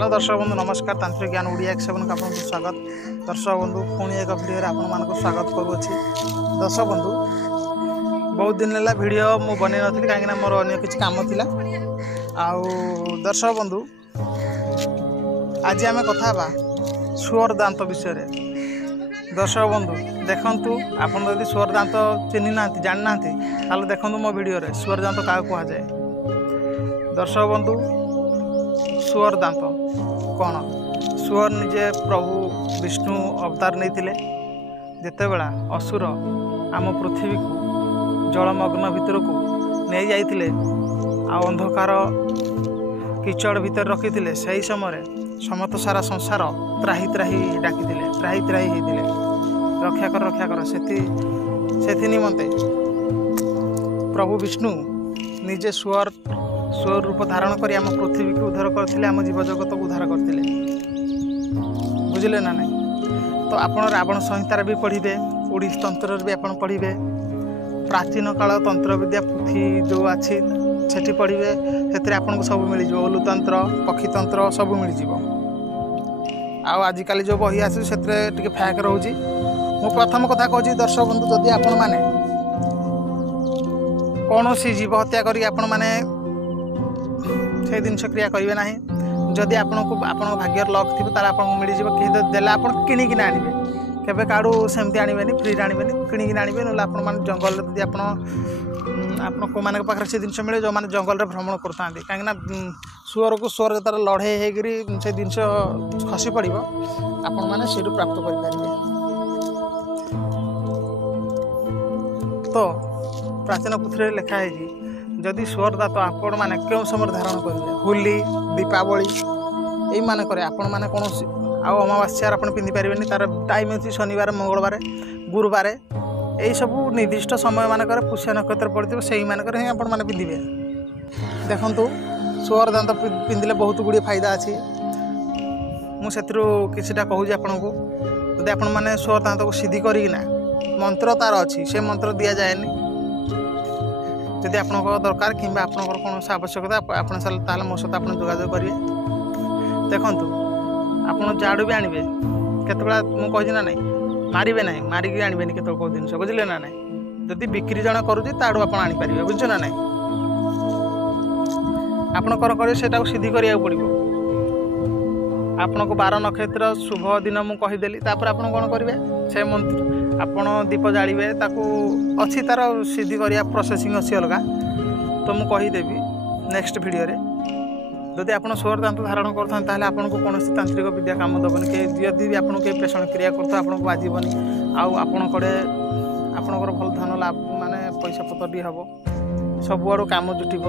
Hello दर्शक बंधु नमस्कार तांत्रिक ज्ञान ओडिया एक्सेवन का आपको स्वागत। दर्शक बंधु पुणी एक भिडियो आपण मानक स्वागत करुँची। दर्शक बंधु बहुत दिन है भिडियो मु बन नी कहीं मोर अन्य किसी काम थिला। आउ दर्शक बंधु आज आम कथा सुअर दांत विषय। दर्शक बंधु देखु आपड़ जब सुअर दांत चिन्ह ना जानी ना ताल देखु मो भिडियो सुअर दांत क्या कहुए। दर्शक बंधु सुअर दांत कौन? सुअर निजे प्रभु विष्णु अवतार नहीं जिते बेला असुर आम पृथ्वी को जलमग्न भितर को नहीं जाइए अंधकार किचड़ भितर रखी से समय समस्त सारा संसार त्राही त्राही डाकी त्राही त्राही होते रक्षा कर से निमंते प्रभु विष्णु निजे सुअर रूप धारण कर आम पृथ्वी को उद्धार करते आम जीव जगत को उद्धार करते। बुझे ना नहीं तो आप रावण संहितार भी पढ़े ओडिसी तंत्र भी आप पढ़े प्राचीन काल तंत्र विद्या पुथी जो अच्छी से पढ़े से आपको सब मिल ओलुतंत्र पक्षीतंत्र सब मिल आजिकल जो बही आस फैक रोचे। मु प्रथम कथा कहूँ दर्शक बंधु जदि आपण मैंने कौन सी जीव हत्या करी आपण मैंने से जिनस क्रिया करेंगे ना जदि आपको भाग्य लक थी तार आपको मिल जाए कि देला आप किणिकी आने केवे काड़ू सेमती आने फ्री आने किणिकी आने ना आप जंगल जब आप मानक पाखे से जिन मिले जो मैंने जंगल भ्रमण करता कहीं सुअर को सुअर तार लड़े से जिन खसी पड़ आपण मैंने से प्राप्त करें। तो प्राचीन पुथी लिखाई जदि सुअर दांत आपण मैंने क्यों समय धारण करेंगे होली दीपावली यही मानक आपण मैंने कौन अमावास्या आप पिंधि पारे तार टाइम अच्छी शनिवार मंगलवार गुरुवार यही सब निर्दिष्ट समय मानक पुष्य नक्षत्र पड़े से मानक आप पिंधे। देखु सुअर दांत पिंधिले बहुत गुड़े फायदा अच्छी मुझे किसीटा कहूँ आपन को जब आपण मैंने सुअर दांत को सीधी करना मंत्र तार अच्छी से मंत्र दि जाएनि जदि आपको दरकार कि आपंकर कौन आवश्यकता आप मो सहित आप जोगाजोग करेंगे। देखु आप झाड़ू भी आणवे केतबेला मुझे ना नहीं मारे ना मारिकी आणवे के कौ जिन बुझे ना ना जदि बिक्री जन करुँच ताड़ू आप आनीपारे बुझे ना ना आप कौन करेंगे से सीधी करा पड़ो आपण को 12 नक्षत्र शुभ दिन मुझे कहीदेली तापर आप कौन करेंगे से मंत्र आपण दीप जाड़े अच्छी तार सीधी करिया प्रोसेसिंग अच्छी अलग तो मुझे कहीदेवी नेक्स्ट वीडियो जदि आप सुअर दांत धारण करते आपको कौन तांत्रिक विद्या काम दबन जदि भी आपको कहीं पेषण क्रिया करते आपको बाजबनी आपण कड़े आपणकर भल धन लाभ माने पैसा पतर दी हम सबुआड़ कम जुटब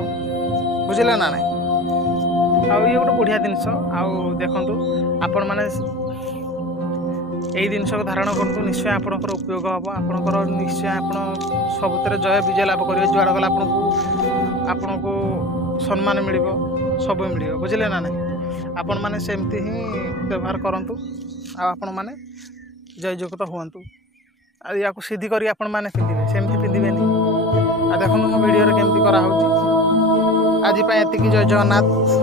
बुझे ना ना ये गोटे बढ़िया जिनस देखु आपण मैंने यही जिन धारण करूँ निश्चय आपंकर उपयोग हम आपंकर निश्चय आप सबुत जय विजय लाभ करेंगे जुआड़ गला आपण को सम्मान मिल सब मिल बुझे ना ना आपण मैंने सेमती ही व्यवहार करूँ आपण मैंने जय जगत हूँ या सीधी कर मैंने पिंधे सेमती पिंधे देखो मो भिडियो केमती कराऊँ आज जय जगन्नाथ।